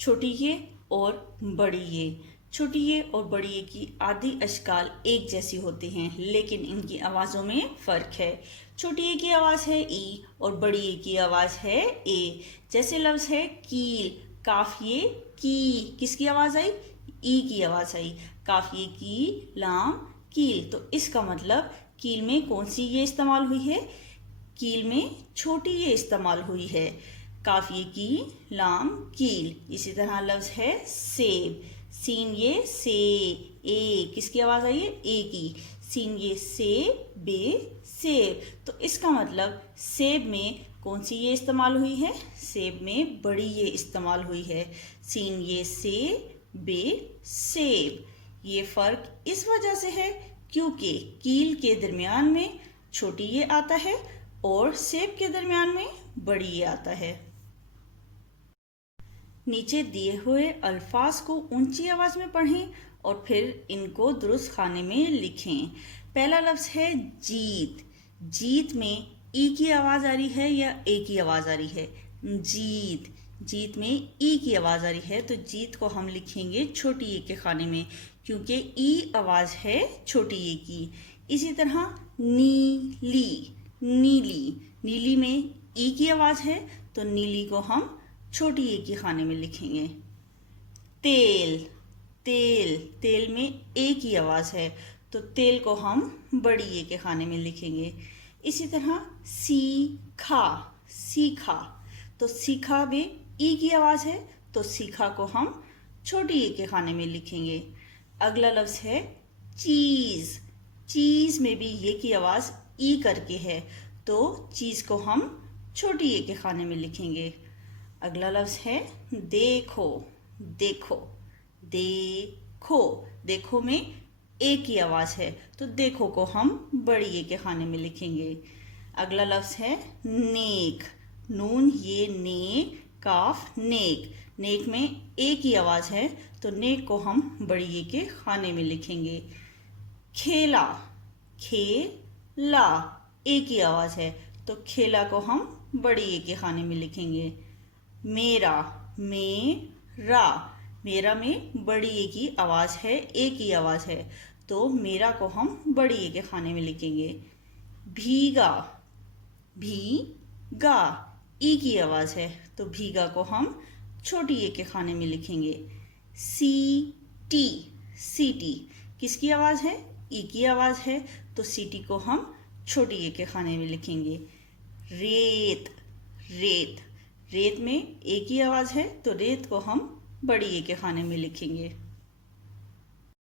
छोटी ये और बड़ी ये। छोटी ये और बड़ी ये की आदि अशकाल एक जैसी होती हैं, लेकिन इनकी आवाज़ों में फ़र्क है। छोटी ये की आवाज़ है ई और बड़ी ये की आवाज़ है ए। जैसे लफ्ज़ है कील, काफिए की, किसकी आवाज़ आई? ई की आवाज़ आई। काफिए की, लाम कील, तो इसका मतलब कील में कौन सी ये इस्तेमाल हुई है? कील में छोटी ये इस्तेमाल हुई है। काफिए की, लाम कील। इसी तरह लफ्ज है सेब, सीन ये से, ए, किसकी आवाज आई है? ए की। सीन ये से, बे, सेब, तो इसका मतलब सेब में कौन सी ये इस्तेमाल हुई है? सेब में बड़ी ये इस्तेमाल हुई है। सीन ये से, बे, सेब। ये फर्क इस वजह से है क्योंकि कील के दरमियान में छोटी ये आता है और सेब के दरमियान में बड़ी ये आता है। नीचे दिए हुए अल्फाज को ऊंची आवाज में पढ़ें और फिर इनको दुरुस्त खाने में लिखें। पहला लफ्ज है जीत। जीत में ई की आवाज आ रही है या ए की आवाज आ रही है? जीत। जीत में ई की आवाज आ रही है तो जीत को हम लिखेंगे छोटी ए के खाने में, क्योंकि ई आवाज है छोटी ए की। इसी तरह नीली, नीली, नीली में ई की आवाज है तो नीली को हम छोटी ए के खाने में लिखेंगे। तेल, तेल, तेल में ए की आवाज है तो तेल को हम बड़ी ए के खाने में लिखेंगे। इसी तरह सीखा, सीखा, तो सीखा में ई की आवाज है तो सीखा को हम छोटी ए के खाने में लिखेंगे। अगला लफ्ज है चीज। चीज में भी ये की आवाज ई करके है तो चीज को हम छोटी ए के खाने में लिखेंगे। अगला लफ्ज है देखो। देखो, देखो, देखो में ए की आवाज है तो देखो को हम बड़ी ए के खाने में लिखेंगे। अगला लफ्ज है नेक। नून ये ने, काफ, नेक, नेक में ए की आवाज है तो नेक को हम बड़ी ए के खाने में लिखेंगे। खेला, खेला, ए की आवाज है तो खेला को हम बड़ी ए के खाने में लिखेंगे। मेरा, मेरा, मेरा में बड़ी ए की आवाज है, ए की आवाज है तो मेरा को हम बड़ी ए के खाने में लिखेंगे। भीगा, भीगा, ई की आवाज है तो भीगा को हम छोटी ए के खाने में लिखेंगे। सीटी, सीटी, किसकी आवाज है? ई की आवाज है तो सीटी को हम छोटी ए के खाने में लिखेंगे। रेत, रेत, रेत में ए की आवाज है तो रेत को हम बड़ी ए के खाने में लिखेंगे।